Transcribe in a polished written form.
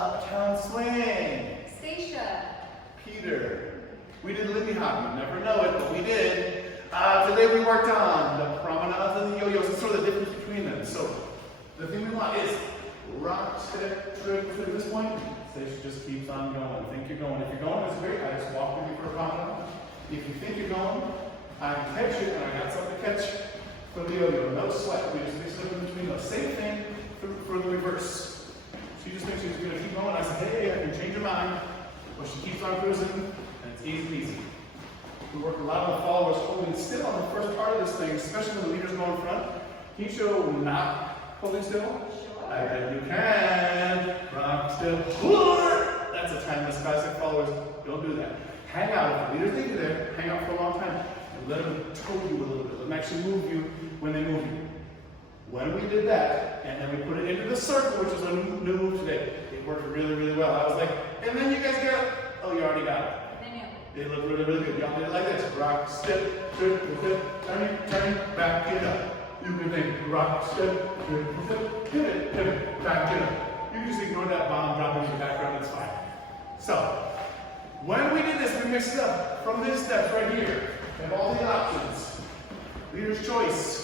Uptown Swing. Stacia. Peter. We did Lindy Hop. You never know it, but we did. Today we worked on the promenades and the yo-yos and sort of the difference between them. So the thing we want is rock, step, trip to this point. Stacia just keeps on going. Think you're going. If you're going, that's great. I just walked with you for a promenade. If you think you're going, I can catch it, and I got something to catch for the yo-yo. No sweat. We just mix it up in between those. Same thing for the reverse. She just thinks she's going to keep going. I said, hey, I can change your mind. But she keeps on cruising, and it's easy peasy. We work a lot on the followers holding still on the first part of this thing, especially when the leaders go in front. Can you show not holding still? Sure. I bet you can. Rock still. That's a timeless classic. Followers, don't do that. Hang out. If the leaders lead you there, hang out for a long time. And let them tow you a little bit. Let them actually move you when they move you. When we did that, and then we put it into the circle, which is a new move today, it worked really, really well. I was like, and then you guys got it. Oh, you already got it. They look really, really good. Y'all did it like this. Rock, step, trip, turn, back, get up. You can think rock, step, trip, pivot, back, get up. You can just ignore that bomb dropping in the background, it's fine. So, when we did this, we mixed it up from this step right here. We have all the options. Leader's choice.